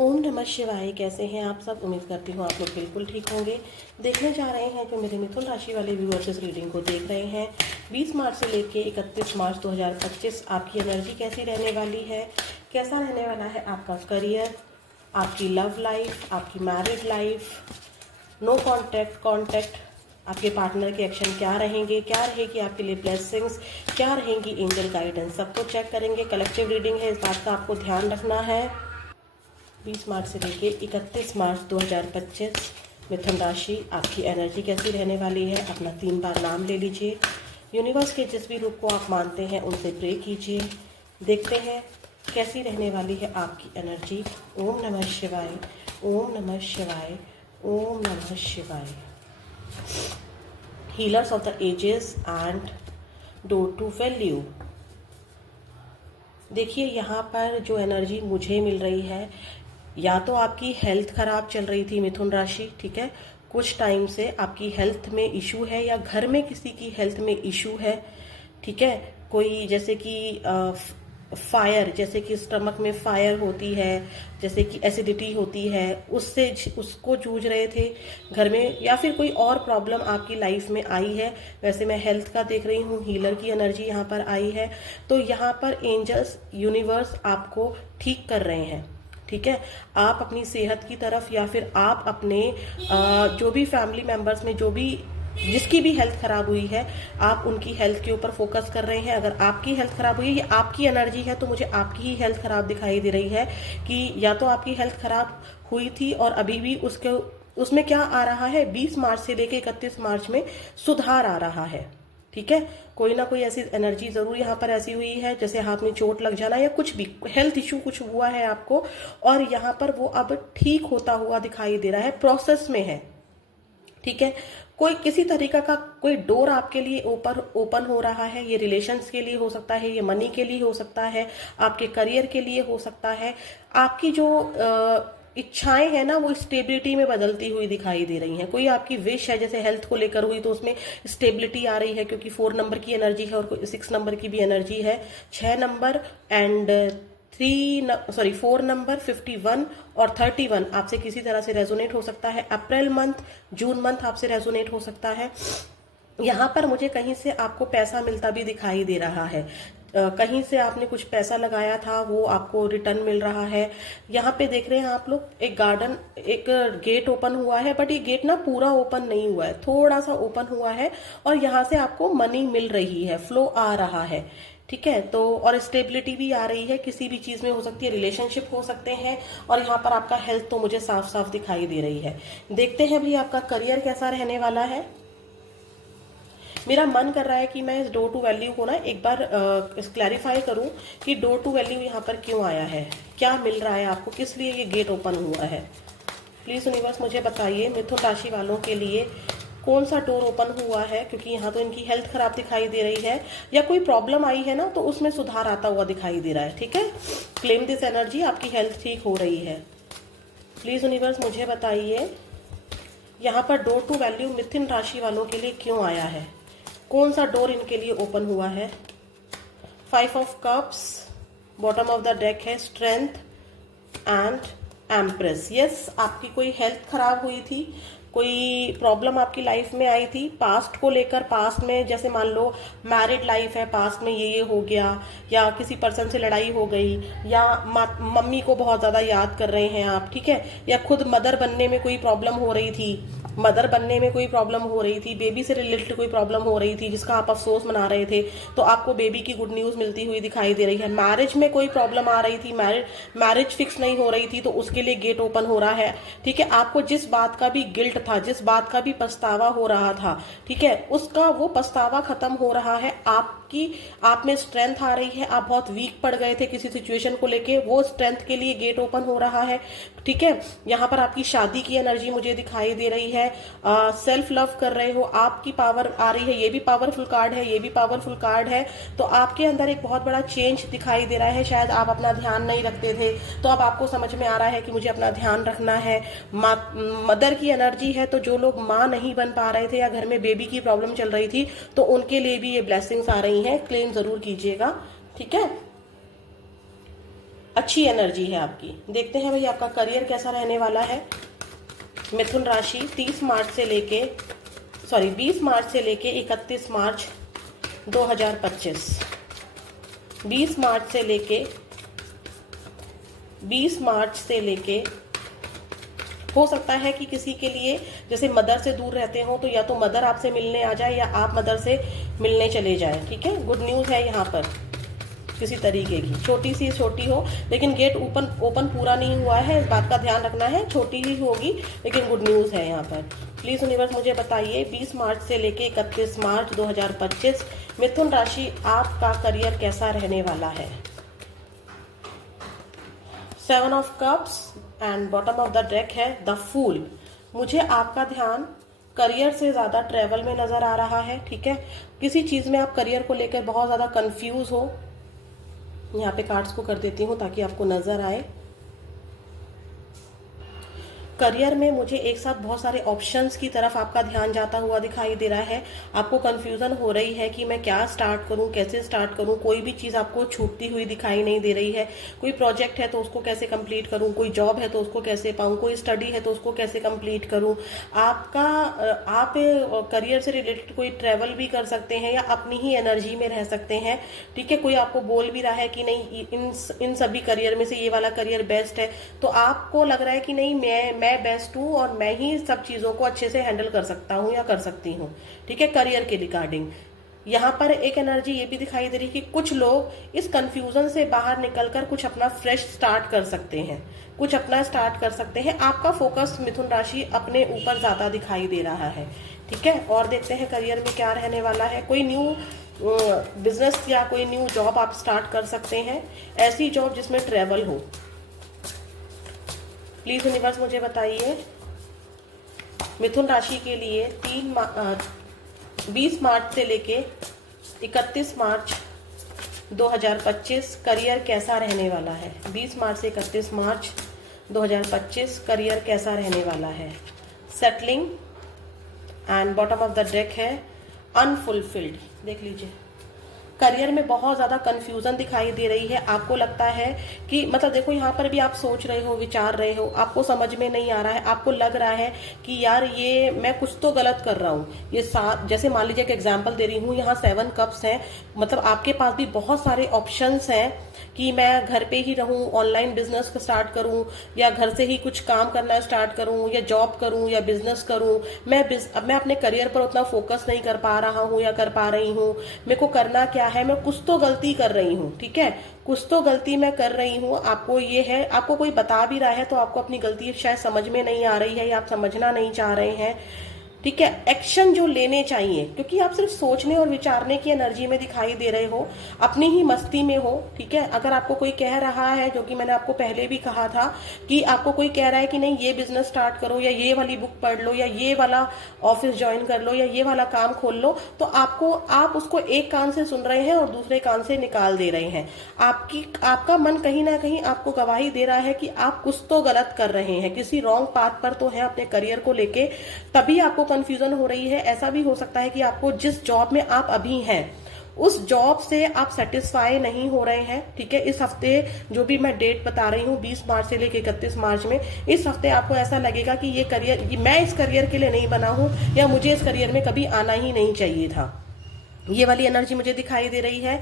ओम नमः शिवाय। कैसे हैं आप सब? उम्मीद करती हूँ आप लोग बिल्कुल ठीक होंगे। देखने जा रहे हैं जो मेरे मिथुन राशि वाले व्यूअर्स इस रीडिंग को देख रहे हैं, 20 मार्च से लेके 31 मार्च 2025 आपकी एनर्जी कैसी रहने वाली है, कैसा रहने वाला है आपका करियर, आपकी लव लाइफ, आपकी married life, no contact, contact, आपके पार्टनर के एक्शन क्या रहेंगे, क्या रहेगी आपके लिए ब्लेसिंग्स, क्या रहेंगी एंजल गाइडेंस, सबको चेक करेंगे। कलेक्टिव रीडिंग है, इस बात का आपको ध्यान रखना है। 20 मार्च से लेके 31 मार्च 2025 मिथुन राशि आपकी एनर्जी कैसी रहने वाली है। अपना 3 बार नाम ले लीजिए। यूनिवर्स के जिस भी रूप को आप मानते हैं उनसे प्रे कीजिए। देखते हैं कैसी रहने वाली है आपकी एनर्जी। ओम नमः शिवाय, ओम नमः शिवाय, ओम नमः शिवाय। Healers of the ages and door to value. देखिए यहाँ पर जो एनर्जी मुझे मिल रही है, या तो आपकी हेल्थ खराब चल रही थी मिथुन राशि, ठीक है, कुछ टाइम से आपकी हेल्थ में इशू है या घर में किसी की हेल्थ में इशू है, ठीक है। कोई जैसे कि फायर, जैसे कि स्टमक में फायर होती है, जैसे कि एसिडिटी होती है, उसको जूझ रहे थे घर में, या फिर कोई और प्रॉब्लम आपकी लाइफ में आई है। वैसे मैं हेल्थ का देख रही हूँ, हीलर की एनर्जी यहाँ पर आई है, तो यहाँ पर एंजल्स यूनिवर्स आपको ठीक कर रहे हैं, ठीक है। आप अपनी सेहत की तरफ या फिर आप अपने जो भी फैमिली मेंबर्स में जो भी जिसकी भी हेल्थ खराब हुई है, आप उनकी हेल्थ के ऊपर फोकस कर रहे हैं। अगर आपकी हेल्थ खराब हुई है, ये आपकी एनर्जी है, तो मुझे आपकी ही हेल्थ खराब दिखाई दे रही है कि या तो आपकी हेल्थ खराब हुई थी और अभी भी उसमें क्या आ रहा है, 20 मार्च से लेकर 31 मार्च में सुधार आ रहा है, ठीक है। कोई ना कोई ऐसी एनर्जी जरूर यहाँ पर ऐसी हुई है, जैसे हाथ में चोट लग जाना या कुछ भी हेल्थ इश्यू कुछ हुआ है आपको, और यहाँ पर वो अब ठीक होता हुआ दिखाई दे रहा है, प्रोसेस में है, ठीक है। कोई किसी तरीका का कोई डोर आपके लिए ओपन हो रहा है। ये रिलेशंस के लिए हो सकता है, ये मनी के लिए हो सकता है, आपके करियर के लिए हो सकता है। आपकी जो इच्छाएं हैं ना, वो स्टेबिलिटी में बदलती हुई दिखाई दे रही हैं। कोई आपकी विश है, जैसे हेल्थ को लेकर हुई, तो उसमें स्टेबिलिटी आ रही है, क्योंकि 4 नंबर की एनर्जी है और 6 नंबर की भी एनर्जी है। 6 नंबर एंड 4 नंबर 51 और 31 आपसे किसी तरह से रेजोनेट हो सकता है। अप्रैल मंथ, जून मंथ आपसे रेजोनेट हो सकता है। यहाँ पर मुझे कहीं से आपको पैसा मिलता भी दिखाई दे रहा है। कहीं से आपने कुछ पैसा लगाया था, वो आपको रिटर्न मिल रहा है। यहाँ पे देख रहे हैं आप लोग, एक गार्डन, एक गेट ओपन हुआ है, बट ये गेट ना पूरा ओपन नहीं हुआ है, थोड़ा सा ओपन हुआ है, और यहाँ से आपको मनी मिल रही है, फ्लो आ रहा है, ठीक है। तो और स्टेबिलिटी भी आ रही है, किसी भी चीज में हो सकती है, रिलेशनशिप हो सकते हैं, और यहाँ पर आपका हेल्थ तो मुझे साफ साफ दिखाई दे रही है। देखते हैं भाई आपका करियर कैसा रहने वाला है। मेरा मन कर रहा है कि मैं इस डोर टू वैल्यू को ना एक बार क्लैरिफाई करूं कि डोर टू वैल्यू यहाँ पर क्यों आया है, क्या मिल रहा है आपको, किस लिए ये गेट ओपन हुआ है। प्लीज यूनिवर्स मुझे बताइए मिथुन राशि वालों के लिए कौन सा डोर ओपन हुआ है, क्योंकि यहाँ तो इनकी हेल्थ खराब दिखाई दे रही है, या कोई प्रॉब्लम आई है ना, तो उसमें सुधार आता हुआ दिखाई दे रहा है, ठीक है। क्लेम दिस एनर्जी, आपकी हेल्थ ठीक हो रही है। प्लीज यूनिवर्स मुझे बताइए यहाँ पर डोर टू वैल्यू मिथुन राशि वालों के लिए क्यों आया है, कौन सा डोर इनके लिए ओपन हुआ है। 5 of cups, bottom of the deck है स्ट्रेंथ एंड एम्प्रेस। यस, आपकी कोई हेल्थ खराब हुई थी, कोई प्रॉब्लम आपकी लाइफ में आई थी पास्ट को लेकर। पास्ट में जैसे मान लो मैरिड लाइफ है, पास्ट में ये हो गया, या किसी पर्सन से लड़ाई हो गई, या मम्मी को बहुत ज्यादा याद कर रहे हैं आप, ठीक है, या खुद मदर बनने में कोई प्रॉब्लम हो रही थी, मदर बनने में कोई प्रॉब्लम हो रही थी, बेबी से रिलेटेड कोई प्रॉब्लम हो रही थी जिसका आप अफसोस मना रहे थे, तो आपको बेबी की गुड न्यूज मिलती हुई दिखाई दे रही है। मैरिज में कोई प्रॉब्लम आ रही थी, मैरिज फिक्स नहीं हो रही थी, तो उसके लिए गेट ओपन हो रहा है, ठीक है। आपको जिस बात का भी गिल्ट था, जिस बात का भी पछतावा हो रहा था, ठीक है, उसका वो पछतावा खत्म हो रहा है। आप में स्ट्रेंथ आ रही है, आप बहुत वीक पड़ गए थे किसी सिचुएशन को लेके, वो स्ट्रेंथ के लिए गेट ओपन हो रहा है, ठीक है। यहाँ पर आपकी शादी की एनर्जी मुझे दिखाई दे रही है। सेल्फ लव कर रहे हो, आपकी पावर आ रही है, ये भी पावरफुल कार्ड है, ये भी पावरफुल कार्ड है। तो आपके अंदर एक बहुत बड़ा चेंज दिखाई दे रहा है। शायद आप अपना ध्यान नहीं रखते थे, तो अब आपको समझ में आ रहा है कि मुझे अपना ध्यान रखना है। मदर की एनर्जी है, तो जो लोग माँ नहीं बन पा रहे थे या घर में बेबी की प्रॉब्लम चल रही थी, तो उनके लिए भी ये ब्लेसिंग्स आ रही हैं। क्लेम जरूर कीजिएगा, ठीक है। अच्छी एनर्जी है आपकी। देखते हैं भाई आपका करियर कैसा रहने वाला है। मिथुन राशि 20 मार्च से लेके 31 मार्च 2025। 20 मार्च से लेके हो सकता है कि किसी के लिए जैसे मदर से दूर रहते हो तो या तो मदर आपसे मिलने आ जाए या आप मदर से मिलने चले जाए। ठीक है, गुड न्यूज़ है यहाँ पर। किसी तरीके की छोटी हो, लेकिन गेट ओपन पूरा नहीं हुआ है, इस बात का ध्यान रखना है। छोटी ही होगी लेकिन गुड न्यूज़ है यहाँ पर। प्लीज़ यूनिवर्स मुझे बताइए 20 मार्च से लेके 31 मार्च 2025 मिथुन राशि आपका करियर कैसा रहने वाला है। 7 of cups and bottom of the deck है द फूल। मुझे आपका ध्यान करियर से ज़्यादा ट्रेवल में नज़र आ रहा है। ठीक है, किसी चीज़ में आप करियर को लेकर बहुत ज़्यादा कंफ्यूज हो। यहाँ पे कार्ड्स को कर देती हूँ ताकि आपको नज़र आए। करियर में मुझे एक साथ बहुत सारे ऑप्शंस की तरफ आपका ध्यान जाता हुआ दिखाई दे रहा है। आपको कंफ्यूजन हो रही है कि मैं क्या स्टार्ट करूं, कैसे स्टार्ट करूं। कोई भी चीज़ आपको छूटती हुई दिखाई नहीं दे रही है। कोई प्रोजेक्ट है तो उसको कैसे कंप्लीट करूं, कोई जॉब है तो उसको कैसे पाऊं, कोई स्टडी है तो उसको कैसे कंप्लीट करूं। आप करियर से रिलेटेड कोई ट्रेवल भी कर सकते हैं या अपनी ही एनर्जी में रह सकते हैं। ठीक है, कोई आपको बोल भी रहा है कि नहीं इन सभी करियर में से ये वाला करियर बेस्ट है, तो आपको लग रहा है कि नहीं मैं बेस्ट हूँ और मैं ही सब चीज़ों को अच्छे से हैंडल कर सकता हूँ या कर सकती हूँ। ठीक है, करियर के रिगार्डिंग यहाँ पर एक एनर्जी ये भी दिखाई दे रही है कि कुछ लोग इस कंफ्यूजन से बाहर निकलकर कुछ अपना फ्रेश स्टार्ट कर सकते हैं, कुछ अपना स्टार्ट कर सकते हैं। आपका फोकस मिथुन राशि अपने ऊपर ज्यादा दिखाई दे रहा है। ठीक है, और देखते हैं करियर में क्या रहने वाला है। कोई न्यू बिजनेस या कोई न्यू जॉब आप स्टार्ट कर सकते हैं, ऐसी जॉब जिसमें ट्रेवल हो। प्लीज यूनिवर्स मुझे बताइए मिथुन राशि के लिए 20 मार्च से लेके 31 मार्च 2025 करियर कैसा रहने वाला है। 20 मार्च से 31 मार्च 2025 करियर कैसा रहने वाला है। Settling and bottom of the deck है अनफुलफिल्ड। देख लीजिए, करियर में बहुत ज़्यादा कंफ्यूजन दिखाई दे रही है। आपको लगता है कि मतलब देखो यहाँ पर भी आप सोच रहे हो, विचार रहे हो, आपको समझ में नहीं आ रहा है। आपको लग रहा है कि यार ये मैं कुछ तो गलत कर रहा हूँ। ये जैसे मान लीजिए एक एग्जांपल दे रही हूँ, यहाँ 7 कप्स हैं, मतलब आपके पास भी बहुत सारे ऑप्शंस हैं कि मैं घर पे ही रहूं, ऑनलाइन बिजनेस स्टार्ट करूं या घर से ही कुछ काम करना स्टार्ट करूं या जॉब करूं या बिजनेस करूं। मैं अपने करियर पर उतना फोकस नहीं कर पा रहा हूं या कर पा रही हूं। मेरे को करना क्या है, मैं कुछ तो गलती कर रही हूं। ठीक है, कुछ तो गलती मैं कर रही हूं। आपको ये है, आपको कोई बता भी रहा है तो आपको अपनी गलती शायद समझ में नहीं आ रही है या आप समझना नहीं चाह रहे हैं। ठीक है, एक्शन जो लेने चाहिए, क्योंकि आप सिर्फ सोचने और विचारने की एनर्जी में दिखाई दे रहे हो, अपनी ही मस्ती में हो। ठीक है, अगर आपको कोई कह रहा है, जो कि मैंने आपको पहले भी कहा था कि आपको कोई कह रहा है कि नहीं ये बिजनेस स्टार्ट करो या ये वाली बुक पढ़ लो या ये वाला ऑफिस ज्वाइन कर लो या ये वाला काम खोल लो, तो आप उसको एक कान से सुन रहे हैं और दूसरे कान से निकाल दे रहे हैं। आपका मन कहीं ना कहीं आपको गवाही दे रहा है कि आप कुछ तो गलत कर रहे हैं, किसी रॉन्ग पाथ पर तो है अपने करियर को लेके, तभी आपको कंफ्यूजन हो रही है। ऐसा भी हो सकता है कि आपको जिस जॉब में आप अभी हैं उस जॉब से आप सेटिस्फाई नहीं हो रहे हैं। ठीक है, इस हफ्ते जो भी मैं डेट बता रही हूँ 20 मार्च से लेकर 31 मार्च में, इस हफ्ते आपको ऐसा लगेगा कि मैं इस करियर के लिए नहीं बना हूँ या मुझे इस करियर में कभी आना ही नहीं चाहिए था। ये वाली एनर्जी मुझे दिखाई दे रही है।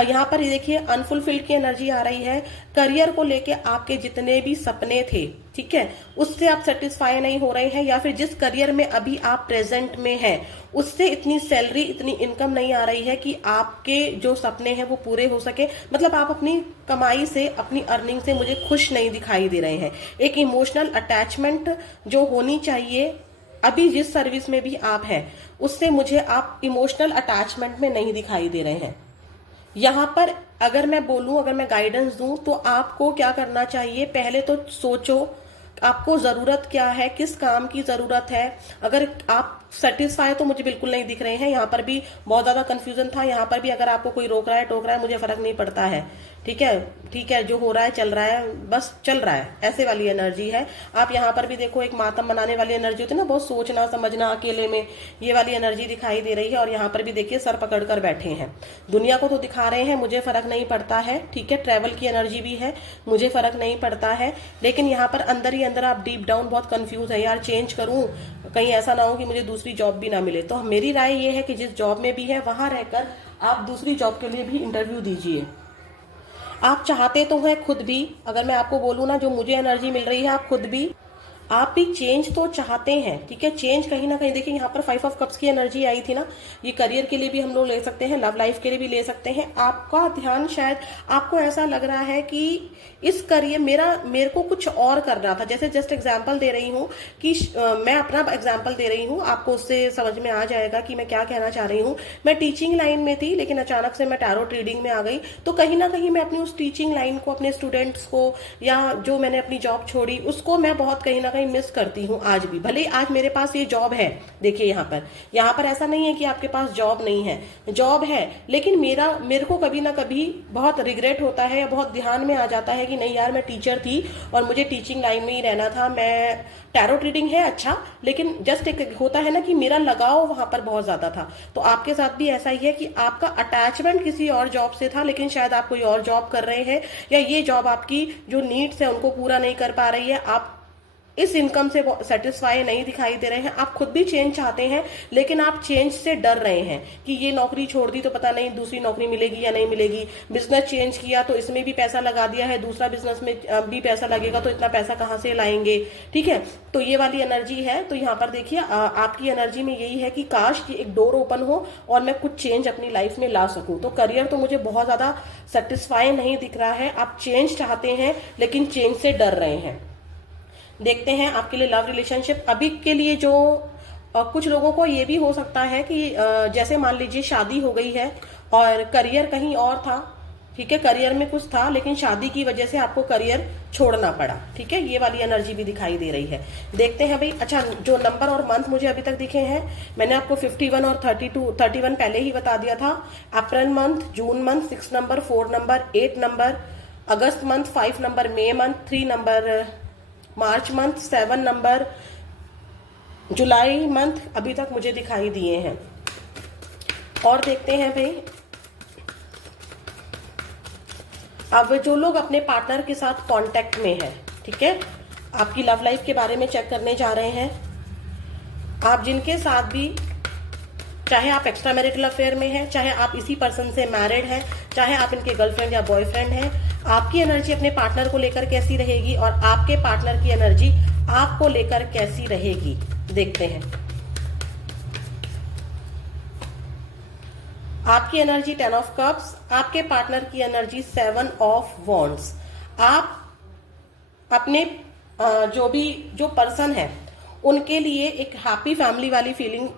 यहाँ पर ये देखिए अनफुलफिल्ड की एनर्जी आ रही है। करियर को लेके आपके जितने भी सपने थे, ठीक है, उससे आप सेटिस्फाई नहीं हो रहे हैं, या फिर जिस करियर में अभी आप प्रेजेंट में हैं उससे इतनी सैलरी, इतनी इनकम नहीं आ रही है कि आपके जो सपने हैं वो पूरे हो सके। मतलब आप अपनी कमाई से, अपनी अर्निंग से मुझे खुश नहीं दिखाई दे रहे हैं। एक इमोशनल अटैचमेंट जो होनी चाहिए अभी जिस सर्विस में भी आप हैं उससे मुझे आप इमोशनल अटैचमेंट में नहीं दिखाई दे रहे हैं। यहाँ पर अगर मैं बोलूं, अगर मैं गाइडेंस दूं तो आपको क्या करना चाहिए, पहले तो सोचो आपको जरूरत क्या है, किस काम की जरूरत है। अगर आप सेटिस्फाई तो मुझे बिल्कुल नहीं दिख रहे हैं। यहाँ पर भी बहुत ज्यादा कंफ्यूजन था। यहाँ पर भी अगर आपको कोई रोक रहा है टोक रहा है, मुझे फर्क नहीं पड़ता है। ठीक है, ठीक है, जो हो रहा है चल रहा है, बस चल रहा है, ऐसे वाली एनर्जी है। आप यहाँ पर भी देखो, एक मातम बनाने वाली एनर्जी होती है ना, बहुत सोचना समझना अकेले में, ये वाली एनर्जी दिखाई दे रही है। और यहाँ पर भी देखिए सर पकड़ कर बैठे हैं। दुनिया को तो दिखा रहे हैं, मुझे फर्क नहीं पड़ता है। ठीक है, ट्रेवल की एनर्जी भी है, मुझे फर्क नहीं पड़ता है। लेकिन यहाँ पर अंदर ही अंदर आप डीप डाउन बहुत कंफ्यूज है, यार चेंज करूं, कहीं ऐसा ना हो कि मुझे दूसरी जॉब भी ना मिले। तो मेरी राय ये है कि जिस जॉब में भी है वहां रहकर आप दूसरी जॉब के लिए भी इंटरव्यू दीजिए। आप चाहते तो हैं खुद भी, अगर मैं आपको बोलूँ ना, जो मुझे एनर्जी मिल रही है, आप खुद भी, आप भी चेंज तो चाहते हैं। ठीक है, चेंज कहीं ना कहीं, देखिए यहाँ पर 5 ऑफ कप्स की एनर्जी आई थी ना, ये करियर के लिए भी हम लोग ले सकते हैं, लव लाइफ के लिए भी ले सकते हैं। आपका ध्यान शायद, आपको ऐसा लग रहा है कि इस करियर मेरे को कुछ और करना था। जैसे जस्ट एग्जांपल दे रही हूँ कि मैं अपना एग्जांपल दे रही हूँ, आपको उससे समझ में आ जाएगा कि मैं क्या कहना चाह रही हूँ। मैं टीचिंग लाइन में थी, लेकिन अचानक से मैं टैरो ट्रेडिंग में आ गई। तो कहीं ना कहीं मैं अपनी उस टीचिंग लाइन को, अपने स्टूडेंट्स को, या जो मैंने अपनी जॉब छोड़ी उसको मैं बहुत कहीं ना कहीं मिस करती हूँ आज भी। भले आज मेरे पास ये जॉब है, देखिए यहाँ पर ऐसा नहीं है कि आपके पास जॉब नहीं है, जॉब है, लेकिन मेरे को कभी ना कभी बहुत रिग्रेट होता है, या बहुत ध्यान में आ जाता है कि नहीं यार, मैं टीचर थी और मुझे टीचिंग लाइन में ही रहना था। मैं टैरो ट्रीडिंग है अच्छा, लेकिन जस्ट एक होता है ना कि मेरा लगाव वहां पर बहुत ज्यादा था। तो आपके साथ भी ऐसा ही है कि आपका अटैचमेंट किसी और जॉब से था, लेकिन शायद आप कोई और जॉब कर रहे हैं, या ये जॉब आपकी जो नीड्स है उनको पूरा नहीं कर पा रही है। आप इस इनकम से सेटिस्फाई नहीं दिखाई दे रहे हैं, आप खुद भी चेंज चाहते हैं, लेकिन आप चेंज से डर रहे हैं कि ये नौकरी छोड़ दी तो पता नहीं दूसरी नौकरी मिलेगी या नहीं मिलेगी। बिजनेस चेंज किया तो इसमें भी पैसा लगा दिया है, दूसरा बिजनेस में भी पैसा लगेगा, तो इतना पैसा कहाँ से लाएंगे। ठीक है, तो ये वाली एनर्जी है। तो यहाँ पर देखिए आपकी एनर्जी में यही है कि काश कि एक डोर ओपन हो और मैं कुछ चेंज अपनी लाइफ में ला सकूं। तो करियर तो मुझे बहुत ज्यादा सेटिस्फाई नहीं दिख रहा है। आप चेंज चाहते हैं, लेकिन चेंज से डर रहे हैं। देखते हैं आपके लिए लव रिलेशनशिप अभी के लिए। जो कुछ लोगों को ये भी हो सकता है कि जैसे मान लीजिए शादी हो गई है और करियर कहीं और था। ठीक है, करियर में कुछ था, लेकिन शादी की वजह से आपको करियर छोड़ना पड़ा। ठीक है, ये वाली एनर्जी भी दिखाई दे रही है। देखते हैं भाई। अच्छा, जो नंबर और मंथ मुझे अभी तक दिखे हैं, मैंने आपको 51 और 31 पहले ही बता दिया था। April month, June month 6 number, 4 number, 8 number, August month 5 number, May month 3 number, March month 7 number, July month अभी तक मुझे दिखाई दिए हैं। और देखते हैं भाई, अब जो लोग अपने पार्टनर के साथ कांटेक्ट में है, ठीक है, आपकी लव लाइफ के बारे में चेक करने जा रहे हैं। आप जिनके साथ भी, चाहे आप एक्स्ट्रा मैरिटल अफेयर में हैं, चाहे आप इसी पर्सन से मैरिड हैं, चाहे आप इनके गर्लफ्रेंड या बॉयफ्रेंड हैं, आपकी एनर्जी अपने पार्टनर को लेकर कैसी रहेगी और आपके पार्टनर की एनर्जी आपको लेकर कैसी रहेगी, देखते हैं। आपकी एनर्जी 10 ऑफ कप्स, आपके पार्टनर की एनर्जी 7 ऑफ वॉन्ड्स। आप अपने जो पर्सन है उनके लिए एक हैप्पी फैमिली वाली फीलिंग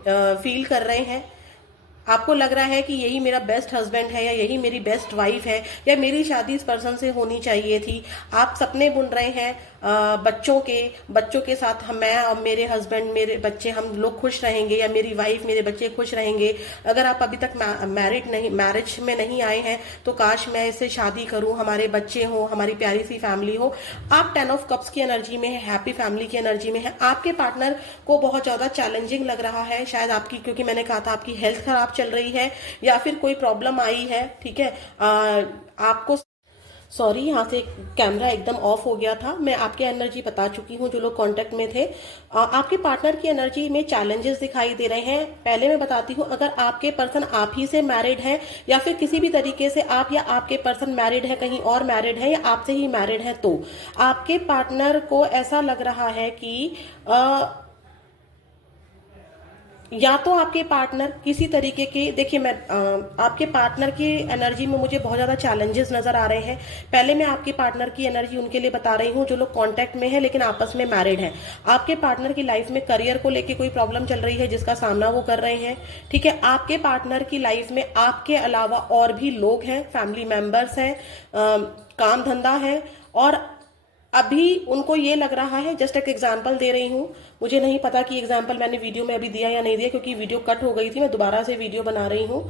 फील कर रहे हैं। आपको लग रहा है कि यही मेरा बेस्ट हस्बैंड है, या यही मेरी बेस्ट वाइफ है, या मेरी शादी इस पर्सन से होनी चाहिए थी। आप सपने बुन रहे हैं बच्चों के साथ, मैं और मेरे हस्बैंड, मेरे बच्चे, हम लोग खुश रहेंगे, या मेरी वाइफ, मेरे बच्चे खुश रहेंगे। अगर आप अभी तक मैरिज में नहीं आए हैं तो काश मैं इससे शादी करूं, हमारे बच्चे हो, हमारी प्यारी सी फैमिली हो। आप 10 ऑफ कप्स की एनर्जी में है, हैप्पी फैमिली की एनर्जी में है। आपके पार्टनर को बहुत ज्यादा चैलेंजिंग लग रहा है, शायद आपकी, क्योंकि मैंने कहा था आपकी हेल्थ खराब चल रही है, या फिर कोई प्रॉब्लम आई है। ठीक है, आपको, सॉरी, यहाँ से कैमरा एकदम ऑफ हो गया था। मैं आपकी एनर्जी बता चुकी हूँ जो लोग कांटेक्ट में थे। आपके पार्टनर की एनर्जी में चैलेंजेस दिखाई दे रहे हैं। पहले मैं बताती हूँ, अगर आपके पर्सन आप ही से मैरिड है, या फिर किसी भी तरीके से आप या आपके पर्सन मैरिड है, कहीं और मैरिड है, या आपसे ही मैरिड है, तो आपके पार्टनर को ऐसा लग रहा है कि या तो आपके पार्टनर किसी तरीके के, देखिए मैं आपके पार्टनर की एनर्जी में मुझे बहुत ज्यादा चैलेंजेस नजर आ रहे हैं। पहले मैं आपके पार्टनर की एनर्जी उनके लिए बता रही हूँ जो लोग कांटेक्ट में है लेकिन आपस में मैरिड हैं। आपके पार्टनर की लाइफ में करियर को लेके कोई प्रॉब्लम चल रही है जिसका सामना वो कर रहे हैं। ठीक है, आपके पार्टनर की लाइफ में आपके अलावा और भी लोग हैं, फैमिली मेंबर्स हैं, काम धंधा है, और अभी उनको ये लग रहा है, जस्ट एक एग्जांपल दे रही हूँ, मुझे नहीं पता कि एग्जांपल मैंने वीडियो में अभी दिया या नहीं दिया, क्योंकि वीडियो कट हो गई थी, मैं दोबारा से वीडियो बना रही हूँ।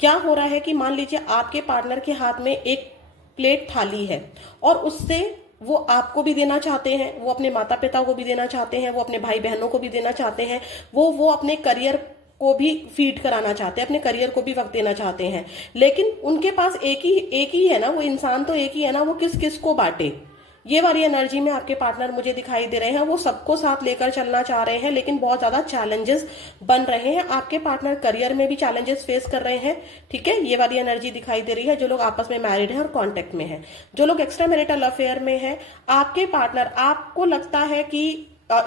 क्या हो रहा है कि मान लीजिए आपके पार्टनर के हाथ में एक प्लेट थाली है और उससे वो आपको भी देना चाहते हैं, वो अपने माता पिता को भी देना चाहते हैं, वो अपने भाई बहनों को भी देना चाहते हैं, वो अपने करियर को भी फीड कराना चाहते हैं, अपने करियर को भी वक्त देना चाहते हैं, लेकिन उनके पास एक ही है ना, वो इंसान तो एक ही है ना, वो किस किस को बांटे। ये वाली एनर्जी में आपके पार्टनर मुझे दिखाई दे रहे हैं, वो सबको साथ लेकर चलना चाह रहे हैं, लेकिन बहुत ज्यादा चैलेंजेस बन रहे हैं। आपके पार्टनर करियर में भी चैलेंजेस फेस कर रहे हैं, ठीक है, ये वाली एनर्जी दिखाई दे रही है। जो लोग आपस में मैरिड है और कॉन्टेक्ट में है, जो लोग एक्स्ट्रा मैरिटल अफेयर में है, आपके पार्टनर, आपको लगता है कि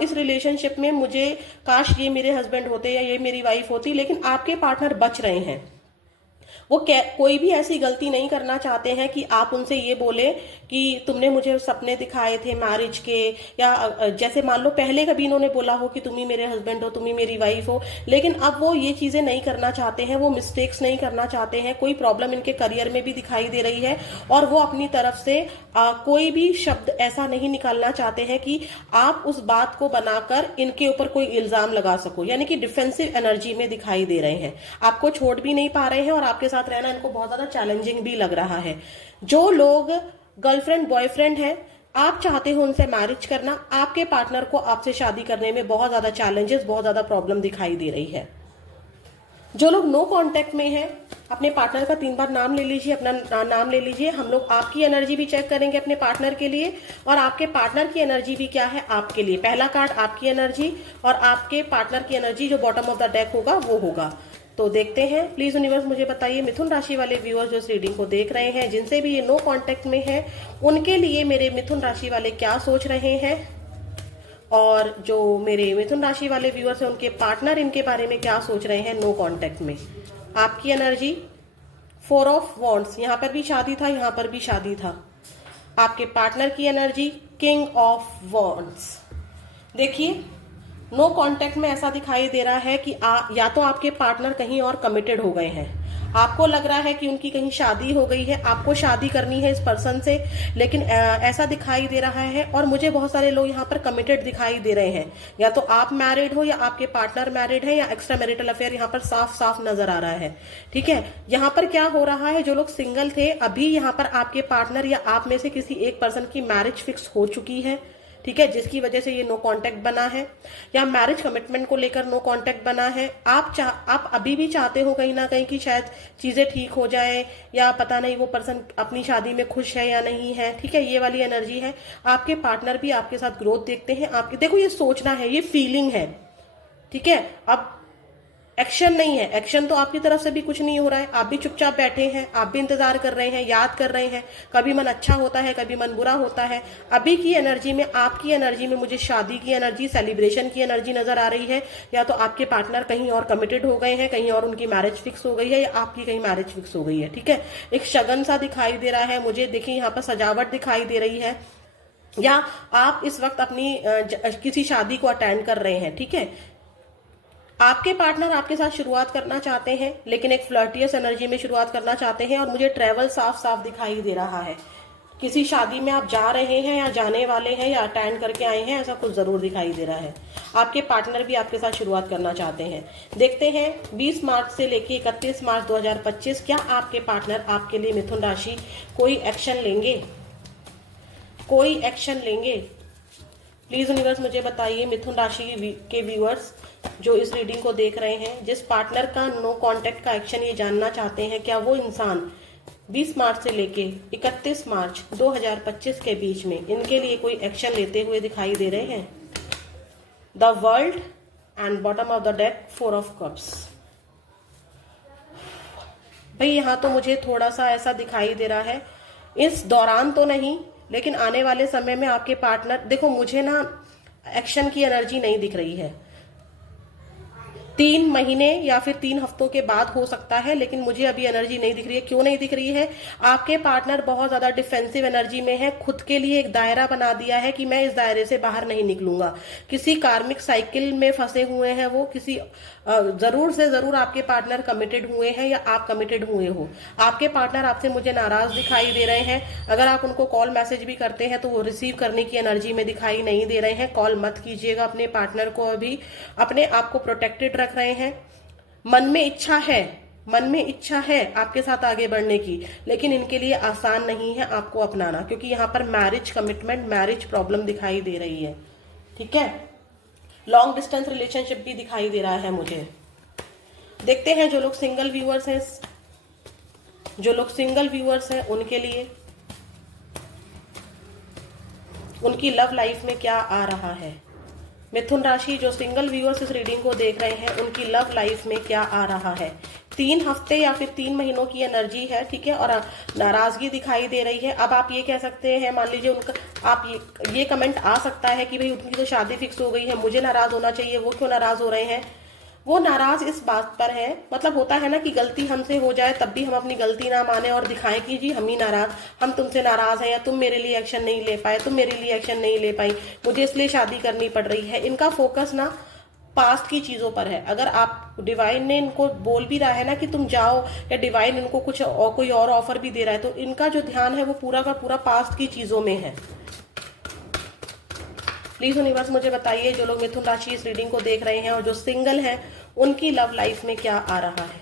इस रिलेशनशिप में मुझे काश ये मेरे हस्बैंड होते या ये मेरी वाइफ होती, लेकिन आपके पार्टनर बच रहे हैं। वो कोई भी ऐसी गलती नहीं करना चाहते हैं कि आप उनसे ये बोले कि तुमने मुझे सपने दिखाए थे मैरिज के, या जैसे मान लो पहले कभी इन्होंने बोला हो कि तुम ही मेरे हस्बैंड हो, तुम ही मेरी वाइफ हो, लेकिन अब वो ये चीजें नहीं करना चाहते हैं, वो मिस्टेक्स नहीं करना चाहते हैं। कोई प्रॉब्लम इनके करियर में भी दिखाई दे रही है और वो अपनी तरफ से कोई भी शब्द ऐसा नहीं निकालना चाहते हैं कि आप उस बात को बनाकर इनके ऊपर कोई इल्जाम लगा सको, यानी कि डिफेंसिव एनर्जी में दिखाई दे रहे हैं, आपको छोड़ भी नहीं पा रहे हैं और आपके साथ रहना इनको बहुत ज्यादा चैलेंजिंग भी लग रहा है। जो लोग गर्लफ्रेंड बॉयफ्रेंड है, आप चाहते हो उनसे मैरिज करना, आपके पार्टनर को आपसे शादी करने में बहुत ज्यादा चैलेंजेस, बहुत ज्यादा प्रॉब्लम दिखाई दे रही है। जो लोग नो कांटेक्ट में हैं, अपने पार्टनर का 3 बार नाम ले लीजिए, अपना नाम ले लीजिए। हम लोग आपकी एनर्जी भी चेक करेंगे अपने पार्टनर के लिए और आपके पार्टनर की एनर्जी भी क्या है आपके लिए। पहला कार्ड आपकी एनर्जी और आपके पार्टनर की एनर्जी जो बॉटम ऑफ द डेक होगा वो होगा। तो देखते हैं, प्लीज यूनिवर्स मुझे बताइए, मिथुन राशि वाले व्यूअर्स जो इस रीडिंग को देख रहे हैं, जिनसे भी ये नो कांटेक्ट में है, उनके लिए मेरे मिथुन राशि वाले क्या सोच रहे हैं, और जो मेरे मिथुन राशि वाले व्यूअर्स हैं उनके पार्टनर इनके बारे में क्या सोच रहे हैं नो कांटेक्ट में। आपकी एनर्जी 4 ऑफ वॉन्ड्स, यहां पर भी शादी था, यहां पर भी शादी था। आपके पार्टनर की एनर्जी किंग ऑफ वॉन्ड्स। देखिए, नो कांटेक्ट में ऐसा दिखाई दे रहा है कि या तो आपके पार्टनर कहीं और कमिटेड हो गए हैं, आपको लग रहा है कि उनकी कहीं शादी हो गई है, आपको शादी करनी है इस पर्सन से, लेकिन ऐसा दिखाई दे रहा है। और मुझे बहुत सारे लोग यहाँ पर कमिटेड दिखाई दे रहे हैं, या तो आप मैरिड हो या आपके पार्टनर मैरिड है, या एक्स्ट्रा मैरिटल अफेयर यहाँ पर साफ साफ नजर आ रहा है, ठीक है। यहाँ पर क्या हो रहा है, जो लोग सिंगल थे, अभी यहाँ पर आपके पार्टनर या आप में से किसी एक पर्सन की मैरिज फिक्स हो चुकी है, ठीक है, जिसकी वजह से ये नो कांटेक्ट बना है, या मैरिज कमिटमेंट को लेकर नो कांटेक्ट बना है। आप अभी भी चाहते हो कहीं ना कहीं कि शायद चीजें ठीक हो जाए, या पता नहीं वो पर्सन अपनी शादी में खुश है या नहीं है, ठीक है, ये वाली एनर्जी है। आपके पार्टनर भी आपके साथ ग्रोथ देखते हैं, आपके देखो ये सोचना है, ये फीलिंग है, ठीक है। अब एक्शन नहीं है, एक्शन तो आपकी तरफ से भी कुछ नहीं हो रहा है, आप भी चुपचाप बैठे हैं, आप भी इंतजार कर रहे हैं, याद कर रहे हैं, कभी मन अच्छा होता है कभी मन बुरा होता है। अभी की एनर्जी में, आपकी एनर्जी में मुझे शादी की एनर्जी, सेलिब्रेशन की एनर्जी नजर आ रही है, या तो आपके पार्टनर कहीं और कमिटेड हो गए हैं, कहीं और उनकी मैरिज फिक्स हो गई है, या आपकी कहीं मैरिज फिक्स हो गई है, ठीक है। एक शगन सा दिखाई दे रहा है मुझे, देखिए यहाँ पर सजावट दिखाई दे रही है, या आप इस वक्त अपनी किसी शादी को अटेंड कर रहे हैं, ठीक है। आपके पार्टनर आपके साथ शुरुआत करना चाहते हैं, लेकिन एक फ्लर्टियस एनर्जी में शुरुआत करना चाहते हैं, और मुझे ट्रेवल साफ साफ दिखाई दे रहा है। किसी शादी में आप जा रहे हैं या जाने वाले हैं या अटेंड करके आए हैं, ऐसा कुछ जरूर दिखाई दे रहा है। आपके पार्टनर भी आपके साथ शुरुआत करना चाहते हैं। देखते हैं 20 मार्च से लेके 31 मार्च 2025 क्या आपके पार्टनर आपके लिए मिथुन राशि कोई एक्शन लेंगे, कोई एक्शन लेंगे। प्लीज यूनिवर्स मुझे बताइए, मिथुन राशि के व्यूअर्स जो इस रीडिंग को देख रहे हैं, जिस पार्टनर का नो कांटेक्ट का एक्शन ये जानना चाहते हैं, क्या वो इंसान 20 मार्च से लेके 31 मार्च 2025 के बीच में इनके लिए कोई एक्शन लेते हुए दिखाई दे रहे हैं। The world and bottom of the deck 4 of cups. भाई यहाँ तो मुझे थोड़ा सा ऐसा दिखाई दे रहा है, इस दौरान तो नहीं, लेकिन आने वाले समय में आपके पार्टनर, देखो मुझे ना एक्शन की एनर्जी नहीं दिख रही है। 3 महीने या फिर 3 हफ्तों के बाद हो सकता है, लेकिन मुझे अभी एनर्जी नहीं दिख रही है। क्यों नहीं दिख रही है? आपके पार्टनर बहुत ज्यादा डिफेंसिव एनर्जी में है, खुद के लिए एक दायरा बना दिया है कि मैं इस दायरे से बाहर नहीं निकलूंगा। किसी कार्मिक साइकिल में फंसे हुए हैं वो, किसी जरूर से जरूर आपके पार्टनर कमिटेड हुए हैं या आप कमिटेड हुए हो। आपके पार्टनर आपसे मुझे नाराज दिखाई दे रहे हैं। अगर आप उनको कॉल मैसेज भी करते हैं तो वो रिसीव करने की एनर्जी में दिखाई नहीं दे रहे हैं। कॉल मत कीजिएगा अपने पार्टनर को, अभी अपने आप को प्रोटेक्टेड रख रहे हैं। मन में इच्छा है, मन में इच्छा है आपके साथ आगे बढ़ने की, लेकिन इनके लिए आसान नहीं है आपको अपनाना, क्योंकि यहाँ पर मैरिज कमिटमेंट, मैरिज प्रॉब्लम दिखाई दे रही है। ठीक है, लॉन्ग डिस्टेंस रिलेशनशिप भी दिखाई दे रहा है मुझे। देखते हैं जो लोग सिंगल व्यूअर्स हैं, जो लोग सिंगल व्यूअर्स हैं उनके लिए उनकी लव लाइफ में क्या आ रहा है। मिथुन राशि, जो सिंगल व्यूअर्स इस रीडिंग को देख रहे हैं, उनकी लव लाइफ में क्या आ रहा है। 3 हफ्ते या फिर 3 महीनों की एनर्जी है, ठीक है, और नाराजगी दिखाई दे रही है। अब आप ये कह सकते हैं, मान लीजिए उनका, आप ये कमेंट आ सकता है कि भाई उनकी तो शादी फिक्स हो गई है, मुझे नाराज होना चाहिए, वो क्यों नाराज हो रहे हैं। वो नाराज इस बात पर है, मतलब होता है ना कि गलती हमसे हो जाए तब भी हम अपनी गलती ना माने और दिखाएं कि जी हम ही नाराज, हम तुमसे नाराज हैं, या तुम मेरे लिए एक्शन नहीं ले पाए, तुम मेरे लिए एक्शन नहीं ले पाई, मुझे इसलिए शादी करनी पड़ रही है। इनका फोकस ना पास्ट की चीजों पर है। अगर आप, डिवाइन ने इनको बोल भी रहा है ना कि तुम जाओ, या डिवाइन इनको कुछ और कोई और ऑफर भी दे रहा है, तो इनका जो ध्यान है वो पूरा का पूरा पास्ट की चीजों में है। प्लीज यूनिवर्स मुझे बताइए, जो लोग मिथुन राशि इस रीडिंग को देख रहे हैं और जो सिंगल हैं, उनकी लव लाइफ में क्या आ रहा है।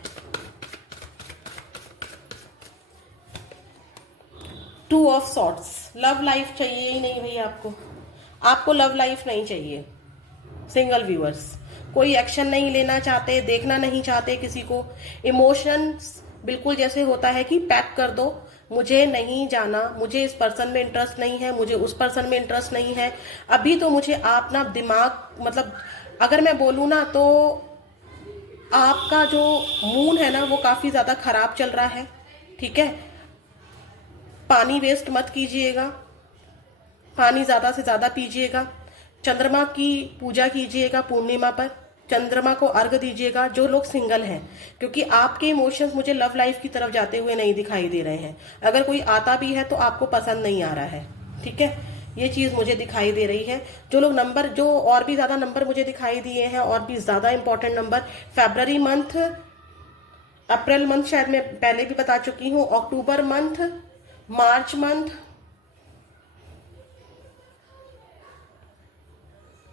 2 ऑफ सॉर्ट्स, लव लाइफ चाहिए ही नहीं भैया आपको, आपको लव लाइफ नहीं चाहिए। सिंगल व्यूअर्स कोई एक्शन नहीं लेना चाहते, देखना नहीं चाहते किसी को। इमोशंस बिल्कुल जैसे होता है कि पैक कर दो, मुझे नहीं जाना, मुझे इस पर्सन में इंटरेस्ट नहीं है, मुझे उस पर्सन में इंटरेस्ट नहीं है। अभी तो मुझे आप ना दिमाग, मतलब अगर मैं बोलूँ ना तो आपका जो मूड है ना वो काफी ज्यादा खराब चल रहा है। ठीक है, पानी वेस्ट मत कीजिएगा, पानी ज्यादा से ज्यादा पीजिएगा। चंद्रमा की पूजा कीजिएगा, पूर्णिमा पर चंद्रमा को अर्घ दीजिएगा, जो लोग सिंगल हैं, क्योंकि आपके इमोशंस मुझे लव लाइफ की तरफ जाते हुए नहीं दिखाई दे रहे हैं। अगर कोई आता भी है तो आपको पसंद नहीं आ रहा है। ठीक है, ये चीज मुझे दिखाई दे रही है। जो लोग नंबर, जो और भी ज्यादा नंबर मुझे दिखाई दिए हैं, और भी ज्यादा important number, February month, April month शायद मैं पहले भी बता चुकी हूँ, October month, March month,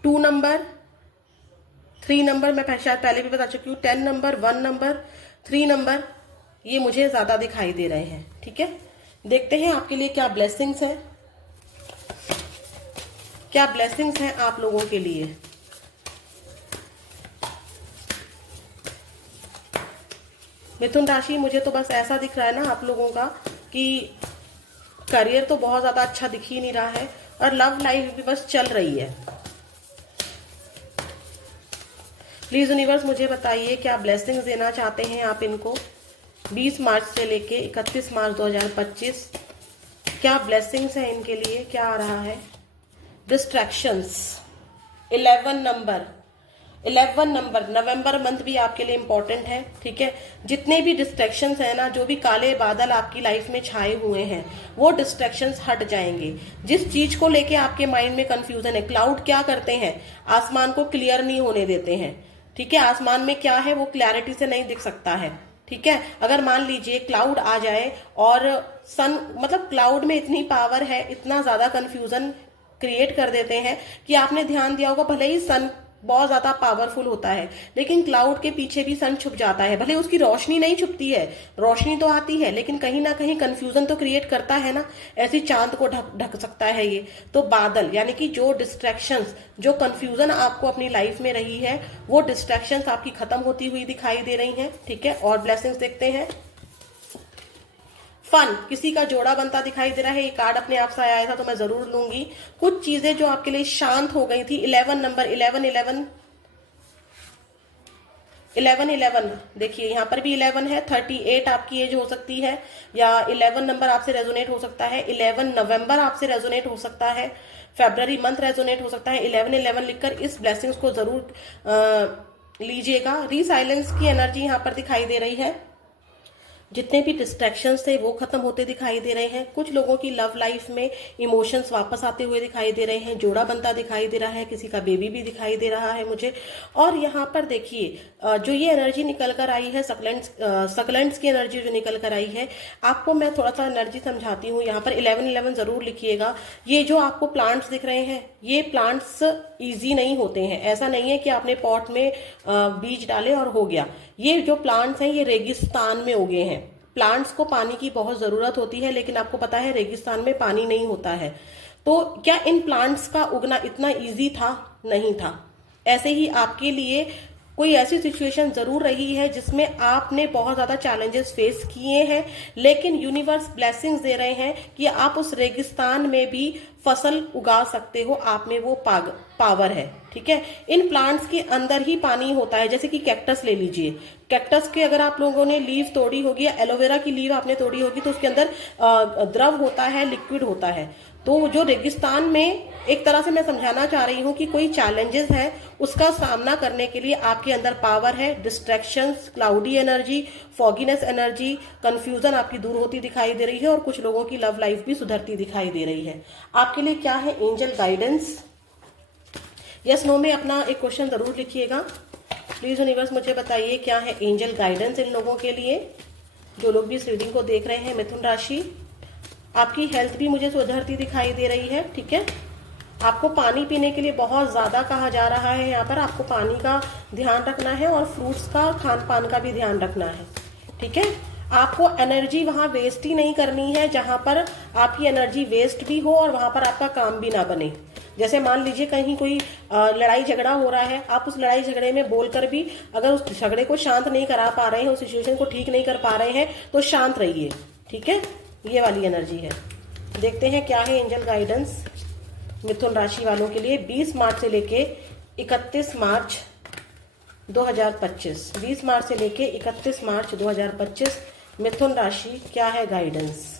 2 number, 3 number मैं शायद पहले भी बता चुकी हूँ, 10 नंबर, 1 नंबर, 3 नंबर, ये मुझे ज्यादा दिखाई दे रहे हैं। ठीक है, देखते हैं आपके लिए क्या ब्लेसिंग्स है, क्या ब्लेसिंग्स हैं आप लोगों के लिए। मिथुन राशि, मुझे तो बस ऐसा दिख रहा है ना आप लोगों का कि करियर तो बहुत ज्यादा अच्छा दिख ही नहीं रहा है, और लव लाइफ भी बस चल रही है। प्लीज यूनिवर्स मुझे बताइए क्या ब्लेसिंग्स देना चाहते हैं आप इनको 20 मार्च से लेके 31 मार्च 2025, क्या ब्लेसिंग्स है इनके लिए, क्या आ रहा है। डिस्ट्रैक्शंस, 11 नंबर, 11 नंबर, नवंबर मंथ भी आपके लिए इंपॉर्टेंट है। ठीक है, जितने भी डिस्ट्रैक्शंस है ना, जो भी काले बादल आपकी लाइफ में छाए हुए हैं, वो डिस्ट्रैक्शंस हट जाएंगे। जिस चीज को लेके आपके माइंड में कंफ्यूजन है, क्लाउड क्या करते हैं, आसमान को क्लियर नहीं होने देते हैं। ठीक है, आसमान में क्या है वो क्लैरिटी से नहीं दिख सकता है। ठीक है, अगर मान लीजिए क्लाउड आ जाए और सन, मतलब क्लाउड में इतनी पावर है, इतना ज्यादा कंफ्यूजन क्रिएट कर देते हैं कि आपने ध्यान दिया होगा, भले ही सन बहुत ज्यादा पावरफुल होता है, लेकिन क्लाउड के पीछे भी सन छुप जाता है। भले उसकी रोशनी नहीं छुपती है, रोशनी तो आती है, लेकिन कहीं ना कहीं कंफ्यूजन तो क्रिएट करता है ना। ऐसी चांद को ढक सकता है ये तो बादल, यानी कि जो डिस्ट्रैक्शंस, जो कंफ्यूजन आपको अपनी लाइफ में रही है, वो डिस्ट्रैक्शंस आपकी खत्म होती हुई दिखाई दे रही हैं। ठीक है, और ब्लेसिंग्स देखते हैं। फन, किसी का जोड़ा बनता दिखाई दे रहा है, ये कार्ड अपने आप से आया था तो मैं जरूर लूंगी। कुछ चीजें जो आपके लिए शांत हो गई थी, 11 नंबर, 11 देखिए यहाँ पर भी 11 है, 38 आपकी एज हो सकती है, या 11 नंबर आपसे रेजोनेट हो सकता है, 11 नवंबर आपसे रेजोनेट हो सकता है, फरवरी मंथ रेजोनेट हो सकता है। 11 लिखकर इस ब्लेसिंग्स को जरूर लीजिएगा। रीसाइलेंस की एनर्जी यहाँ पर दिखाई दे रही है। जितने भी डिस्ट्रैक्शंस थे वो खत्म होते दिखाई दे रहे हैं। कुछ लोगों की लव लाइफ में इमोशंस वापस आते हुए दिखाई दे रहे हैं। जोड़ा बनता दिखाई दे रहा है, किसी का बेबी भी दिखाई दे रहा है मुझे। और यहाँ पर देखिए जो ये एनर्जी निकल कर आई है, सकलेंट्स की एनर्जी जो निकल कर आई है, आपको मैं थोड़ा सा एनर्जी समझाती हूँ। यहाँ पर 11-11 जरूर लिखिएगा। ये जो आपको प्लांट्स दिख रहे हैं, ये प्लांट्स इजी नहीं होते हैं। ऐसा नहीं है कि आपने पॉट में बीज डाले और हो गया। ये जो प्लांट्स हैं ये रेगिस्तान में उगे हैं। प्लांट्स को पानी की बहुत जरूरत होती है, लेकिन आपको पता है रेगिस्तान में पानी नहीं होता है। तो क्या इन प्लांट्स का उगना इतना इजी था? नहीं था। ऐसे ही आपके लिए कोई ऐसी सिचुएशन जरूर रही है जिसमें आपने बहुत ज्यादा चैलेंजेस फेस किए हैं, लेकिन यूनिवर्स ब्लेसिंग्स दे रहे हैं कि आप उस रेगिस्तान में भी फसल उगा सकते हो। आप में वो पावर है, ठीक है। इन प्लांट्स के अंदर ही पानी होता है। जैसे कि कैक्टस ले लीजिए। कैक्टस के अगर आप लोगों ने लीव तोड़ी होगी या एलोवेरा की लीव आपने तोड़ी होगी तो उसके अंदर द्रव होता है, लिक्विड होता है। तो जो रेगिस्तान में, एक तरह से मैं समझाना चाह रही हूँ कि कोई चैलेंजेस है, उसका सामना करने के लिए आपके अंदर पावर है। Distractions, cloudy energy, fogginess energy, confusion आपकी दूर होती दिखाई दे रही है और कुछ लोगों की लव लाइफ भी सुधरती दिखाई दे रही है। आपके लिए क्या है एंजल गाइडेंस? यस नो में अपना एक क्वेश्चन जरूर लिखिएगा। प्लीज यूनिवर्स मुझे बताइए क्या है एंजल गाइडेंस इन लोगों के लिए, जो लोग भी इस रीडिंग को देख रहे हैं। मिथुन राशि, आपकी हेल्थ भी मुझे सुधरती दिखाई दे रही है, ठीक है। आपको पानी पीने के लिए बहुत ज्यादा कहा जा रहा है। यहाँ पर आपको पानी का ध्यान रखना है और फ्रूट्स का, खान पान का भी ध्यान रखना है, ठीक है। आपको एनर्जी वहां वेस्ट ही नहीं करनी है जहां पर आपकी एनर्जी वेस्ट भी हो और वहां पर आपका काम भी ना बने। जैसे मान लीजिए कहीं कोई लड़ाई झगड़ा हो रहा है, आप उस लड़ाई झगड़े में बोलकर भी अगर उस झगड़े को शांत नहीं करा पा रहे हैं, उस सिचुएशन को ठीक नहीं कर पा रहे हैं, तो शांत रहिए, ठीक है। ये वाली एनर्जी है। देखते हैं क्या है एंजल गाइडेंस मिथुन राशि वालों के लिए 20 मार्च से लेके 31 मार्च 2025। 20 मार्च से लेके 31 मार्च 2025 मिथुन राशि क्या है guidance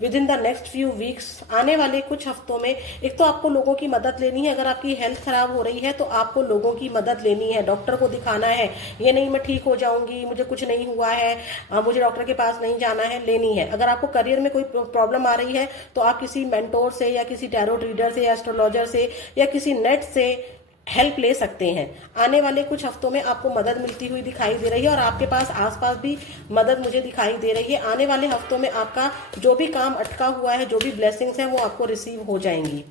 with in the next few weeks. आने वाले कुछ हफ्तों में एक तो आपको लोगों की मदद लेनी है। अगर आपकी हेल्थ खराब हो रही है तो आपको लोगों की मदद लेनी है, डॉक्टर को दिखाना है। ये नहीं मैं ठीक हो जाऊंगी, मुझे कुछ नहीं हुआ है, मुझे डॉक्टर के पास नहीं जाना है, लेनी है। अगर आपको करियर में कोई प्रॉब्लम आ रही है तो आप किसी मेंटोर से या किसी टैरो रीडर से या एस्ट्रोलॉजर से या किसी नेट से हेल्प ले सकते हैं। आने वाले कुछ हफ्तों में आपको मदद मिलती हुई दिखाई दे रही है और आपके पास आसपास भी मदद मुझे दिखाई दे रही है। आने वाले हफ्तों में आपका जो भी काम अटका हुआ है, जो भी ब्लेसिंग्स हैं, वो आपको रिसीव हो जाएंगी।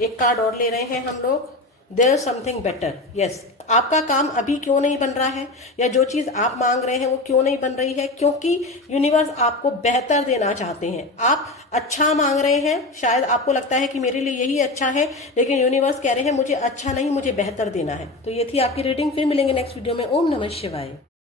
एक कार्ड और ले रहे हैं हम लोग, देयर समथिंग बेटर। यस, आपका काम अभी क्यों नहीं बन रहा है या जो चीज आप मांग रहे हैं वो क्यों नहीं बन रही है? क्योंकि यूनिवर्स आपको बेहतर देना चाहते हैं। आप अच्छा मांग रहे हैं, शायद आपको लगता है कि मेरे लिए यही अच्छा है, लेकिन यूनिवर्स कह रहे हैं मुझे अच्छा नहीं, मुझे बेहतर देना है। तो ये थी आपकी रीडिंग। फिर मिलेंगे नेक्स्ट वीडियो में। ओम नमः शिवाय।